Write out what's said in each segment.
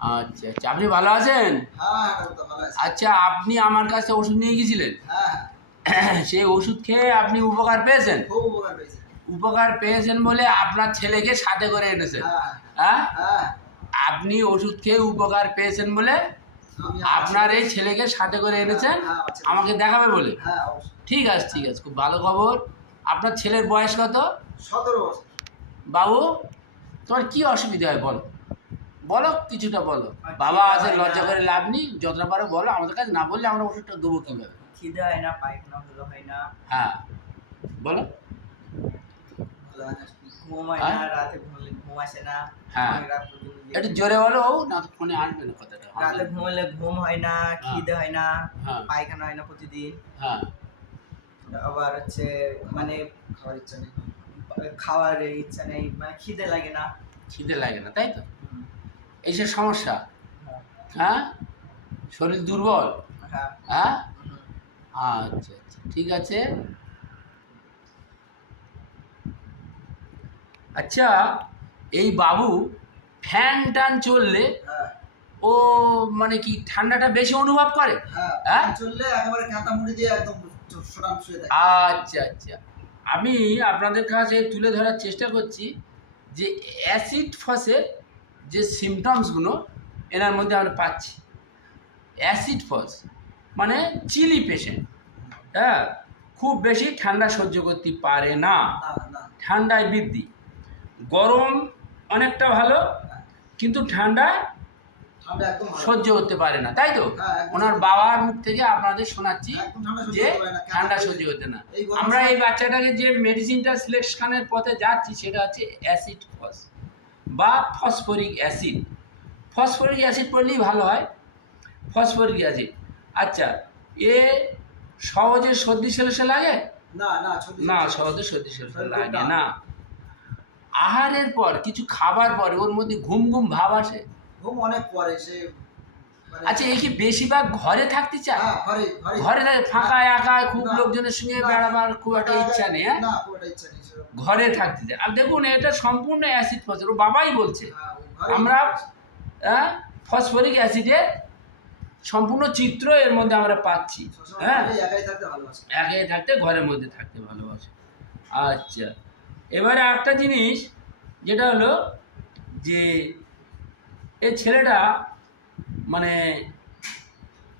আচ্ছা আচ্ছা, আপনি ভালো আছেন? হ্যাঁ, ডাক্তার ভালো আছি। আচ্ছা, আপনি আমার কাছে ওষুধ নিয়ে গেছিলেন। হ্যাঁ, সেই ওষুধ খেয়ে আপনি উপকার পেয়েছেন। খুব উপকার পেয়েছি। উপকার পেয়েছেন বলে আপনার ছেলেকে সাথে করে এনেছেন। হ্যাঁ, হ্যাঁ, হ্যাঁ, আপনি ওষুধ খেয়ে উপকার পেয়েছেন বলে আমি আপনার এই ছেলেকে সাথে করে এনেছেন হ্যাঁ, আচ্ছা। আমাকে দেখাবে বলে। হ্যাঁ, অবশ্যই। ঠিক আছে ঠিক আছে, খুব ভালো খবর। আপনার ছেলের বয়স কত? 17 বছর। বাবু, তোমার কি অসুবিধা হয় বলো, বলো কিছুটা বলো। আর বাবা খিদে আছে, হয় লজ্জা না। করে লাভ নেই, যতটা পারো বলো। আমাদের কাছে না বললে আমরা ওষুধটা দেবো কীভাবে? খিদে হয় না, পায়খানা ভালো হয় না, হ্যাঁ বলো। ভালো হয় না। ঘুম হয় না, রাতে ঘুমলে ঘুম আসে না। হ্যাঁ। অনেক রাত পর্যন্ত একটু জেগে জোরে বলো, ও না তো ফোনে আসবে না কথাটা। রাতে ঘুমালে ঘুম হয় না, খিদে হয় না, হ্যাঁ। পায়খানা হয় না প্রতিদিন। হ্যাঁ আবার হচ্ছে মানে খাওয়ার ইচ্ছা নেই। খাওয়ার ইচ্ছা নেই, মানে খিদে লাগে না। খিদে লাগে না, তাই তো? হুম, এইসব সমস্যা। হ্যাঁ, হ্যাঁ, শরীর দুর্বল। হ্যাঁ, হ্যাঁ, হুম, আচ্ছা আচ্ছা, ঠিক আছে। আচ্ছা, এই বাবু ফ্যান টান চললে হ্যাঁ, ও মানে কি ঠান্ডাটা বেশি অনুভব করে? হ্যাঁ, হ্যাঁ, ফ্যান চললে একেবারে কাঁথা মুড়ি দিয়ে একদম সরান শুয়ে থাকে। আচ্ছা আচ্ছা, আমি আপনাদের কাছে তুলে ধরার চেষ্টা করছি যে অ্যাসিড ফসের যে সিমটমসগুলো এনার মধ্যে আমরা পাচ্ছি। অ্যাসিড ফস মানে চিলি পেশেন্ট। হ্যাঁ, খুব বেশি ঠান্ডা সহ্য করতে পারে না, না, না, ঠান্ডায় বৃদ্ধি। গরম অনেকটা ভালো, হ্যাঁ, কিন্তু ঠান্ডায় ঠান্ডা একদম ভালো। সহ্য করতে পারে না, তাই তো? হ্যাঁ, একদম। ওনার বাবার মুখ থেকে আপনাদের শোনাচ্ছি একদম ঠান্ডা সহ্য যে করতে পারে না। ঠান্ডা সহ্য হতে না। এই গরম আমরা এই সময়- বাচ্চাটাকে যে মেডিসিনটা সিলেকশনের পথে যাচ্ছি সেটা হচ্ছে অ্যাসিড ফস বা ফসফরিক অ্যাসিড। ফসফরিক অ্যাসিড পড়লেই ভালো হয়, ফসফরিক অ্যাসিড। আচ্ছা, এ সহজে সর্দি সরষে লাগে না, না, সত্যি না? সত্যি। সহজে সর্দি সরষে শরীর লাগে খুব না। আহারের পর কিছু খাবার পরে ওর মধ্যে ঘুম ঘুম ভাব আসে। ঘুম অনেক পরে সে মানে আচ্ছা, এ কি বেশিরভাগ ঘরে থাকতে চায়? হ্যাঁ, ঘরে ঘরে ঘরে থাকে ফাঁকা একা, খুব না, লোকজনের সঙ্গে না, বেড়াবার খুব একটা ইচ্ছা নেই। হ্যাঁ, না, পুরোটা ইচ্ছা নেই সেরকম। ঘরে থাকতে চায়। আর দেখুন, এটা সম্পূর্ণ অ্যাসিড ফস, ওর বাবাই বলছে। হ্যাঁ, ও ঘরে আমরা ফসফরিক অ্যাসিডের সম্পূর্ণ চিত্র এর মধ্যে আমরা পাচ্ছি। সবসময় হ্যাঁ, ঘরে একাই থাকতে ভালোবাসে। একাই থাকতে, ঘরের মধ্যে থাকতে ভালোবাসে। আচ্ছা, এবারে একটা জিনিস যেটা হলো যে এই ছেলেটা মানে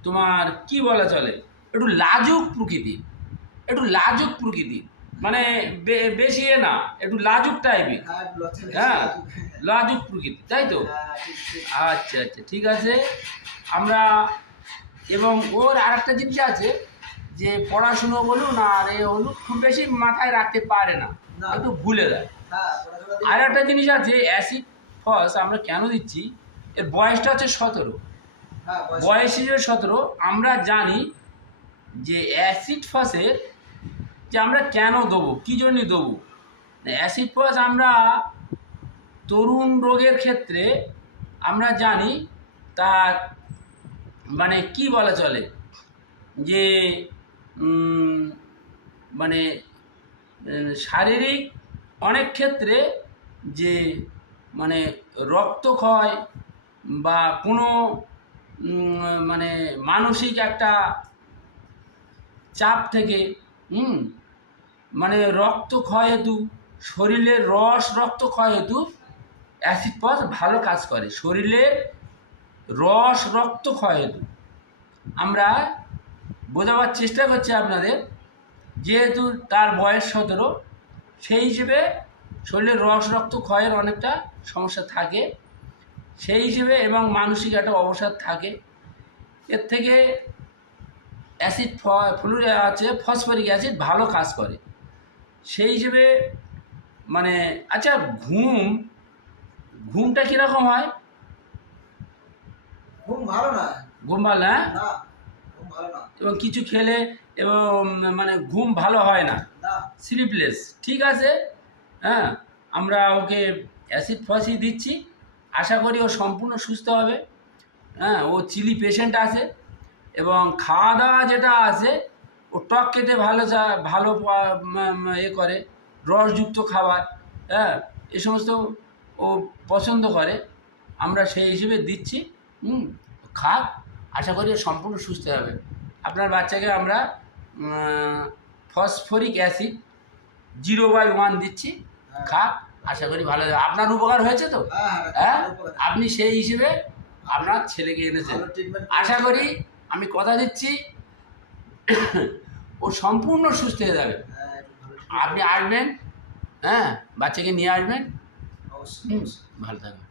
তোমার কি বলা চলে, একটু লাজুক প্রকৃতির, একটু লাজুক প্রকৃতির, মানে বেশি এ না, একটু লাজুক টাইপের। হ্যাঁ, একটু লজ্জা বেশি, হ্যাঁ, লাজুক। লাজুক প্রকৃতি, তাই তো? হ্যাঁ, ঠিক, ঠিক। আচ্ছা আচ্ছা, ঠিক আছে। আমরা এবং ওর আরেকটা জিনিস আছে যে পড়াশুনো বলুন আর এ হলুন খুব বেশি মাথায় রাখতে পারে না, না। একটু ভুলে যায়। হ্যাঁ, পড়াশোনা দিয়ে- আর একটা জিনিস আছে, অ্যাসিড ফস আমরা কেন দিচ্ছি, এর বয়সটা হচ্ছে 17। হ্যাঁ, বয়স হিসেবে 17। আমরা জানি যে অ্যাসিড ফসের যে আমরা কেন দেবো, কী জন্যে দেবো। অ্যাসিড ফস আমরা তরুণ রোগের ক্ষেত্রে আমরা জানি তার মানে কি বলা চলে যে মানে শারীরিক অনেক ক্ষেত্রে যে মানে রক্তক্ষয় বা কোনো মানে মানসিক একটা চাপ থেকে মানে রক্তক্ষয় হেতু, শরীরের রক্তক্ষয় হেতু অ্যাসিড ফস ভালো কাজ করে। শরীরের রক্তক্ষয় হেতু আমরা বোঝাবার চেষ্টা করছি আপনাদের, যেহেতু তার বয়স 17, সেই হিসেবে শরীরের রক্তক্ষয়ের অনেকটা সমস্যা থাকে, সেই হিসেবে এবং মানসিক একটা অবসাদ থাকে। এর থেকে অ্যাসিড আছে ফসফরিক অ্যাসিড ভালো কাজ করে সেই হিসেবে। মানে আচ্ছা, ঘুমটা কীরকম হয়? ঘুম ভালো না। ঘুম ভালো? হ্যাঁ, না, ঘুম ভালো না। এবং কিছু খেলে এবং মানে ঘুম ভালো হয় না, না, স্লিপলেস। ঠিক আছে, হ্যাঁ, আমরা ওকে অ্যাসিড ফসই দিচ্ছি, আশা করি ও সম্পূর্ণ সুস্থ হবে। হ্যাঁ, ও চিলি পেশেন্ট আছে এবং খাওয়া দাওয়া যেটা আছে ও টক কেটে ভালো ভালো এ করে, রসযুক্ত খাবার, হ্যাঁ, এ সমস্ত ও পছন্দ করে। আমরা সেই হিসেবে দিচ্ছি। খাক, আশা করি সম্পূর্ণ সুস্থ হবে। আপনার বাচ্চাকে আমরা ফসফরিক অ্যাসিড 0/1 দিচ্ছি, খাক, আশা করি ভালো হবে। আপনার উপকার হয়েছে তো? হ্যাঁ, আপনি সেই হিসেবে আপনার ছেলেকে এনেছেন। আশা করি, আমি কথা দিচ্ছি, ও সম্পূর্ণ সুস্থ হয়ে যাবে। আপনি আসবেন, হ্যাঁ, বাচ্চাকে নিয়ে আসবেন। অবশ্যই। ভালো থাকবেন।